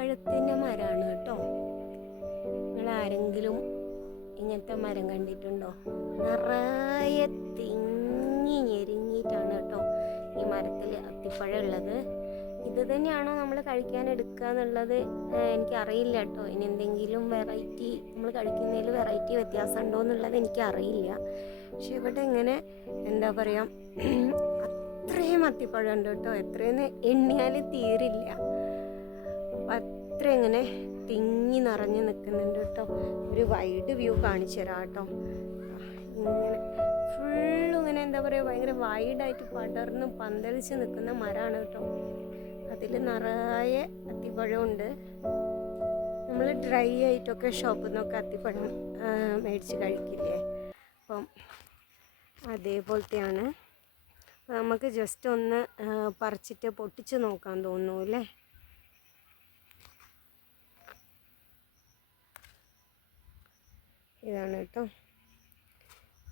അത്തിപ്പഴത്തിൻ്റെ മരമാണ് കേട്ടോ. നിങ്ങൾ ആരെങ്കിലും ഇങ്ങനത്തെ മരം കണ്ടിട്ടുണ്ടോ? നിറയെ തിങ്ങി ഞെരിഞ്ഞിട്ടാണ് കേട്ടോ ഈ മരത്തിൽ അത്തിപ്പഴം ഉള്ളത്. ഇത് തന്നെയാണോ നമ്മൾ കഴിക്കാൻ എടുക്കുക എന്നുള്ളത് എനിക്കറിയില്ല കേട്ടോ. ഇനി എന്തെങ്കിലും വെറൈറ്റി നമ്മൾ കഴിക്കുന്നതിൽ വെറൈറ്റി വ്യത്യാസം ഉണ്ടോ എന്നുള്ളത് എനിക്കറിയില്ല. പക്ഷെ ഇവിടെ ഇങ്ങനെ എന്താ പറയുക, അത്രയും അത്തിപ്പഴം ഉണ്ട് കേട്ടോ. എത്രയെന്ന് എണ്ണിയാൽ തീരില്ല. അപ്പം അത്ര ഇങ്ങനെ തിങ്ങി നിറഞ്ഞ് നിൽക്കുന്നുണ്ട് കേട്ടോ. ഒരു വൈഡ് വ്യൂ കാണിച്ചു തരാം കേട്ടോ. ഇങ്ങനെ ഫുള്ളും ഇങ്ങനെ എന്താ പറയുക, ഭയങ്കര വൈഡായിട്ട് പടർന്ന് പന്തലിച്ച് നിൽക്കുന്ന മരമാണ് കേട്ടോ. അതിൽ നിറയെ അത്തിപ്പഴമുണ്ട്. നമ്മൾ ഡ്രൈ ആയിട്ടൊക്കെ ഷോപ്പിൽ നിന്നൊക്കെ അത്തിപ്പഴം മേടിച്ച് കഴിക്കില്ലേ, അപ്പം അതേപോലത്തെയാണ്. നമുക്ക് ജസ്റ്റ് ഒന്ന് പറിച്ചിട്ട് പൊട്ടിച്ച് നോക്കാൻ തോന്നുന്നു അല്ലേ. ഇതാണ് കേട്ടോ.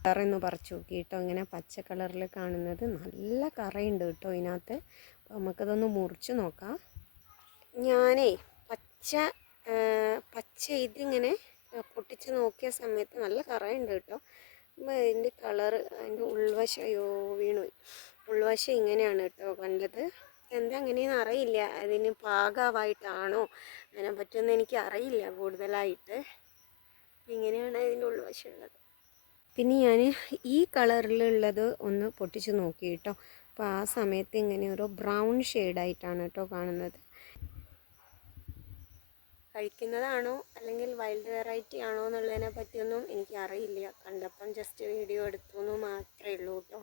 കറയൊന്ന് പറിച്ചു നോക്കി കേട്ടോ. ഇങ്ങനെ പച്ച കളറിൽ കാണുന്നത് നല്ല കറയുണ്ട് കേട്ടോ ഇതിനകത്ത്. അപ്പോൾ നമുക്കതൊന്ന് മുറിച്ച് നോക്കാം. ഞാനേ പച്ച ഇതിങ്ങനെ പൊട്ടിച്ച് നോക്കിയ സമയത്ത് നല്ല കറയുണ്ട് കേട്ടോ. അപ്പോൾ അതിൻ്റെ കളറ്, അതിൻ്റെ ഉൾവശം, വീണുപോയി. ഉൾവശം ഇങ്ങനെയാണ് കേട്ടോ കണ്ടത്. എന്താ അങ്ങനെയെന്ന് അറിയില്ല. അതിന് പാകമായിട്ടാണോ അതിനെ പറ്റിയൊന്നും എനിക്ക് അറിയില്ല കൂടുതലായിട്ട്. ഇങ്ങനെയാണ് അതിൻ്റെ ഉൾവശം ഉള്ളത്. പിന്നെ ഞാൻ ഈ കളറിലുള്ളത് ഒന്ന് പൊട്ടിച്ച് നോക്കി കേട്ടോ. അപ്പോൾ ആ സമയത്ത് ഇങ്ങനെ ഒരു ബ്രൗൺ ഷെയ്ഡായിട്ടാണ് കേട്ടോ കാണുന്നത്. കഴിക്കുന്നതാണോ അല്ലെങ്കിൽ വൈൽഡ് വെറൈറ്റി ആണോ എന്നുള്ളതിനെ പറ്റിയൊന്നും എനിക്കറിയില്ല. കണ്ടപ്പം ജസ്റ്റ് വീഡിയോ എടുത്തു എന്ന് മാത്രമേ ഉള്ളൂ കേട്ടോ.